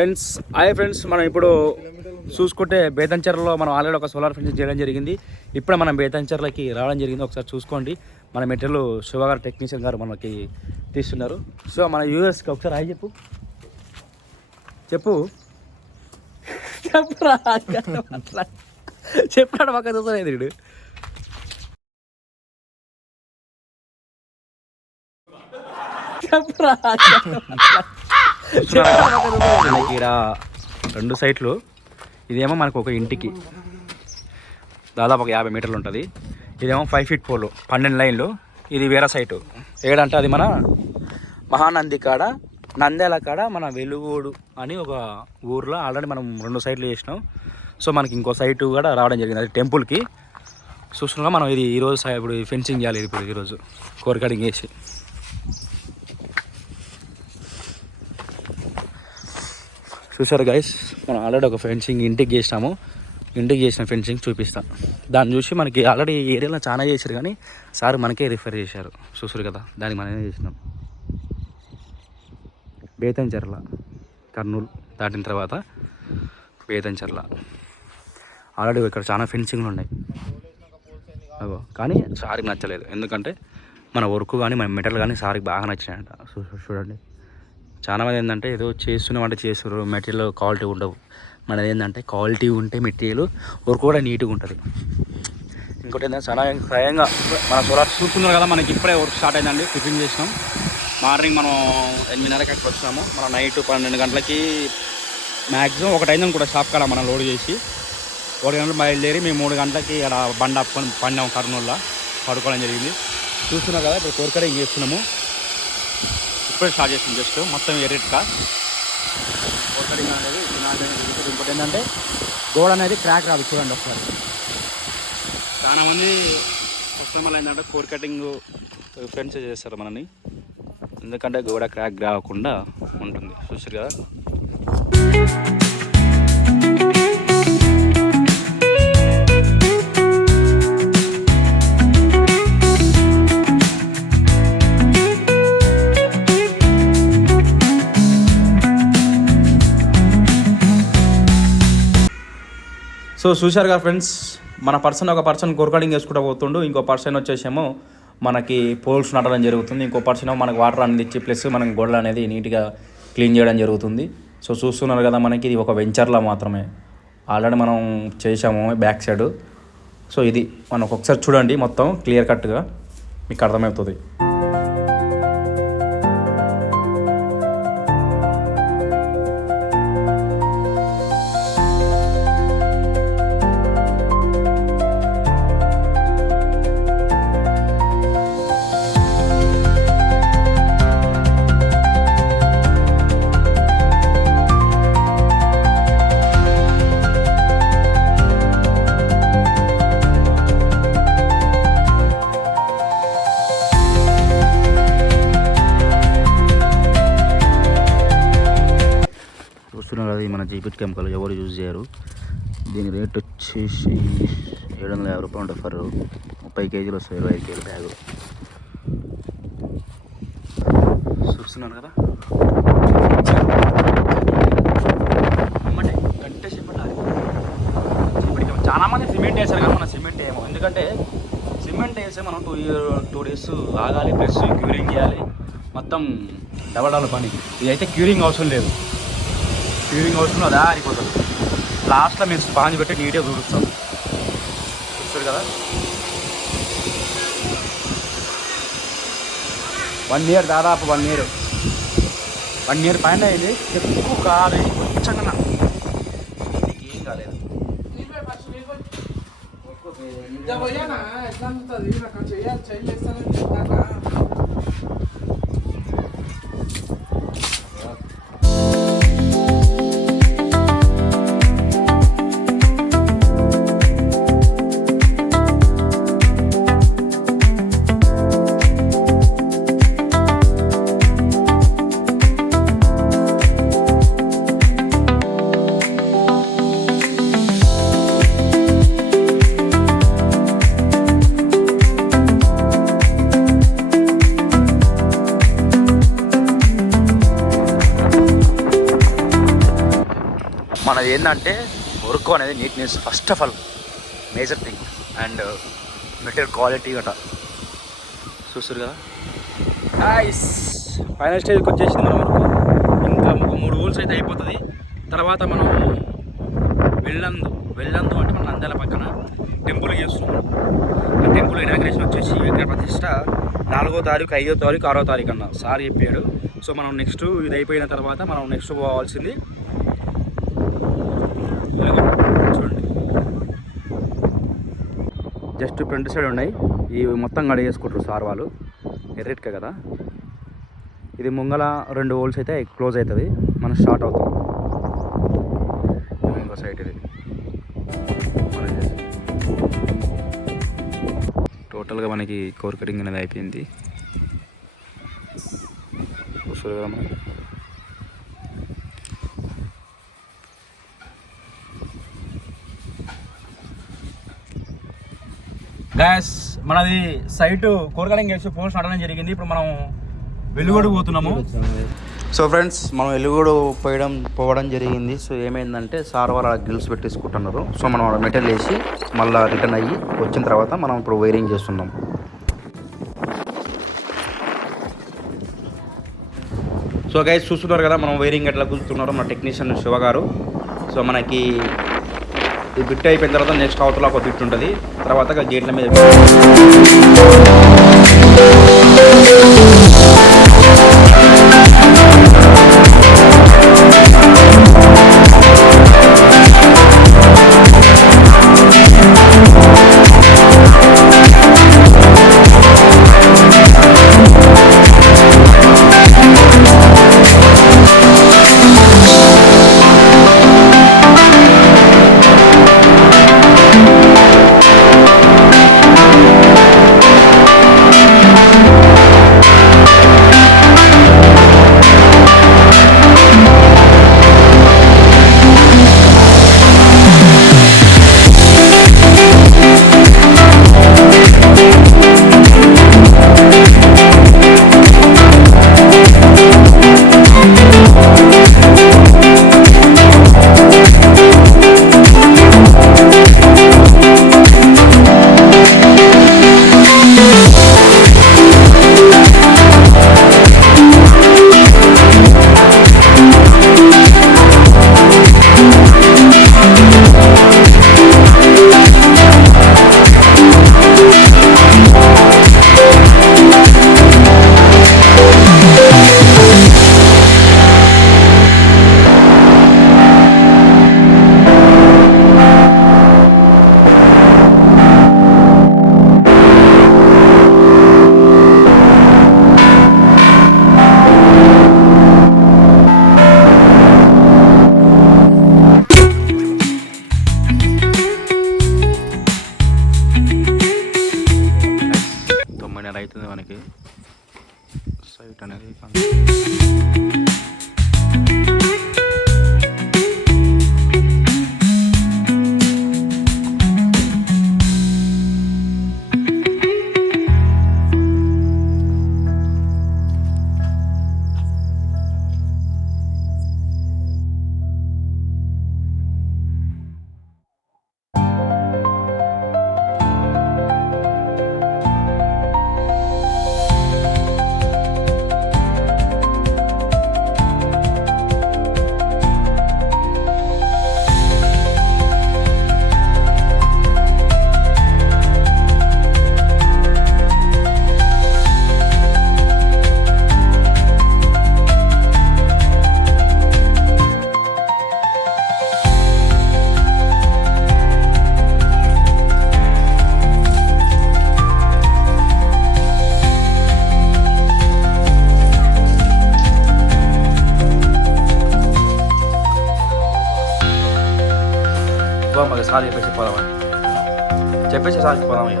Friends మనం ఇప్పుడు చూసుకుంటే బేతంచెర్లలో మనం ఆల్రెడీ ఒక సోలార్ ఫెన్సింగ్ చేయడం జరిగింది. ఇప్పుడు మనం బేతంచెర్లకి రావడం జరిగింది. ఒకసారి చూసుకోండి. మన మెటీరియల్ శివ గారు టెక్నీషియన్ గారు మనకి తీస్తున్నారు. సో మన యూఎస్కి ఒకసారి హాయ్ చెప్పు చెప్పురా చెప్పాడు పక్క చూసలేదు వీడు. చెప్పురా ఇక్కడ 2 సైట్లు. ఇదేమో మనకు ఒక ఇంటికి దాదాపు ఒక 50 మీటర్లు ఉంటుంది. ఇదేమో 5 ఫీట్ పోలు 12 లైన్లు. ఇది వేరే సైటు ఏడంటే అది మన మహానంది కాడ నంద్యాల కాడ మన వెలుగోడు అని ఒక ఊర్లో ఆల్రెడీ మనం 2 సైట్లు చేసినాం. సో మనకి ఇంకో సైటు కూడా రావడం జరిగింది, అది టెంపుల్కి. చూస్తున్నాగా మనం ఇది ఈరోజు ఇప్పుడు ఫెన్సింగ్ చేయాలి. ఇప్పుడు ఈరోజు కోర్ కటింగ్ వేసి చూసారు గైస్, మనం ఆల్రెడీ ఒక ఫెన్సింగ్ ఇంటికి చేసినాము. ఇంటికి చేసిన ఫెన్సింగ్ చూపిస్తాం. దాన్ని చూసి మనకి ఆల్రెడీ ఈ ఏరియాలో చాలా చేశారు, కానీ సార్ మనకే రిఫర్ చేశారు. చూసారు కదా, దానికి మనమే చేసినాం. బేతంచెర్ల కర్నూలు దాటిన తర్వాత బేతంచెర్ల ఆల్రెడీ ఇక్కడ చాలా ఫెన్సింగ్లు ఉన్నాయి. కానీ సార్కి నచ్చలేదు, ఎందుకంటే మన వర్క్ కానీ మన మెటీరియల్ కానీ సార్కి బాగా నచ్చినాయంట. చూడండి, చాలామంది ఏంటంటే ఏదో చేస్తున్నామంటే చేస్తారు, మెటీరియల్ క్వాలిటీ ఉండవు. మనది ఏంటంటే క్వాలిటీ ఉంటే మెటీరియల్ వర్క్ కూడా నీట్గా ఉంటుంది. ఇంకోటి ఏంటంటే చాలా స్వయంగా మన సోలార్ చూస్తున్నారు కదా, మనకి ఇప్పుడే వర్క్ స్టార్ట్ అయిందండి. టిఫిన్ చేసినాం. మార్నింగ్ మనం 8:30కి అక్కడ వచ్చినాము. మనం నైట్ 12 గంటలకి మ్యాక్సిమం 1 అయిందని కూడా షాప్ కాడ మనం లోడ్ చేసి 1 గంటలు బయలుదేరి మేము 3 గంటలకి అక్కడ బండి అప్పుకొని పడినాము. కర్నూలులో పడుకోవడం జరిగింది. చూస్తున్నాం కదా, ఇప్పుడు కోర్ కటింగ్ చేస్తున్నాము. ఇప్పుడే స్టార్ట్ చేస్తుంది. జస్ట్ మొత్తం ఎరిట్గా కోర్ కటింగ్ అనేది ఇంకోటి ఏంటంటే గోడ అనేది క్రాక్ రాదు. చూడండి ఒకసారి, చాలామంది కస్టమర్లు ఏంటంటే కోర్ కటింగ్ ఫ్రెండ్స్ చేస్తారు మనని, ఎందుకంటే గోడ క్రాక్ రాకుండా ఉంటుంది. చూసారు కదా. సో చూశారుగా ఫ్రెండ్స్, మన ఒక పర్సన్ కోర్ కటింగ్ చేసుకుంటూ పోతుండు. ఇంకో పర్సన్ వచ్చేసేమో మనకి పోల్స్ నడడం జరుగుతుంది. ఇంకో పర్సన్ మనకు వాటర్ అనేది ఇచ్చి ప్లస్ మనకి గోడలు అనేది నీట్గా క్లీన్ చేయడం జరుగుతుంది. సో చూస్తున్నారు కదా, మనకి ఇది ఒక వెంచర్లా మాత్రమే. ఆల్రెడీ మనం చేసాము బ్యాక్ సైడ్. సో ఇది మనం ఒకసారి చూడండి, మొత్తం క్లియర్ కట్గా మీకు అర్థమవుతుంది. చూస్తున్నారు, మన జీపిట్ కెమికల్ ఎవరు యూజ్ చేయరు. దీని రేట్ వచ్చేసి 750 రూపాయలు ఉంటుంది. ఫర్ 30 కేజీలు వస్తాయి, 25 కేజీల బ్యాగు. చూస్తున్నారు కదా, చాలా మంది సిమెంట్ వేసారు కదా, మన సిమెంట్ ఏమో. ఎందుకంటే సిమెంట్ వేస్తే మనం 2 డేస్ ఆగాలి, ప్లస్ క్యూరింగ్ చేయాలి, మొత్తం డబల్ పని. ఇదైతే క్యూరింగ్ అవసరం లేదు. క్యూరింగ్ అవసరం అదా అయిపోతుంది. లాస్ట్లో మేము స్పాంజ్ పెట్టి నీట్గా చూపిస్తాం. చూస్తారు కదా, 1 ఇయర్, దాదాపు 1 ఇయర్ పైన అయింది. ఎక్కువ కాదు, కొంచెంగా ఏం కాలేదు. ఏంటంటే వర్క్ అనేది neatness first of all major thing, and material quality గట చూస్తారు కదా. ఫైనల్ స్టేజ్కి వచ్చేసింది మన వరకు. ఇంకా ఒక 3 హోల్స్ అయితే అయిపోతుంది. తర్వాత మనం వెళ్ళందు అంటే మన నంద్యాల పక్కన టెంపుల్ చేస్తున్నాం. ఆ టెంపుల్ ఇనాగ్రేషన్ వచ్చేసి విగ్రహ ప్రతిష్ట 4వ తారీఖు, 5వ తారీఖు, 6వ తారీఖు అన్న సార్ చెప్పాడు. సో మనం నెక్స్ట్ ఇది అయిపోయిన తర్వాత మనం నెక్స్ట్ పోవాల్సింది చూడండి, జస్ట్ ఫ్రంట్ సైడ్ ఉన్నాయి. ఇవి మొత్తం కడిగేసుకుంటారు సార్ వాళ్ళు, ఎర్రెట్క కదా. ఇది ముంగల 2 హోల్స్ అయితే క్లోజ్ అవుతుంది, మనం స్టార్ట్ అవుతాం. ఇంకో సైడ్ ఇది టోటల్గా మనకి కోర్ కటింగ్ అనేది అయిపోయింది. చూస్తారు కదా మనకి. గ్యాస్ మనది సైట్ కోర్ కటింగ్ చేసి పోస్ట్ నడవడం జరిగింది. ఇప్పుడు మనం వెలుగోడు పోతున్నాము. సో ఫ్రెండ్స్, మనం వెలుగోడు పోవడం జరిగింది. సో ఏమైందంటే సార్ వాళ్ళ గ్రిల్స్ పెట్టేసుకుంటున్నారు. సో మనం మెటీరియల్ వేసి మళ్ళీ రిటర్న్ అయ్యి వచ్చిన తర్వాత మనం ఇప్పుడు వైరింగ్ చేస్తున్నాం. సో గైస్ చూస్తున్నారు కదా మనం వైరింగ్ ఎట్లా కూర్చున్నారో మన టెక్నీషియన్ శివ గారు. సో మనకి ఈ బిట్ అయిపోయిన తర్వాత నెక్స్ట్ అవతల ఒక బిట్ ఉంటుంది. తర్వాత గేట్ల మీద అవుతుంది మనకి సైట్ అనేది. మాకు సార్ చెప్పేసి పోదామా, చెప్పేసి సార్కి పోదాం ఇక.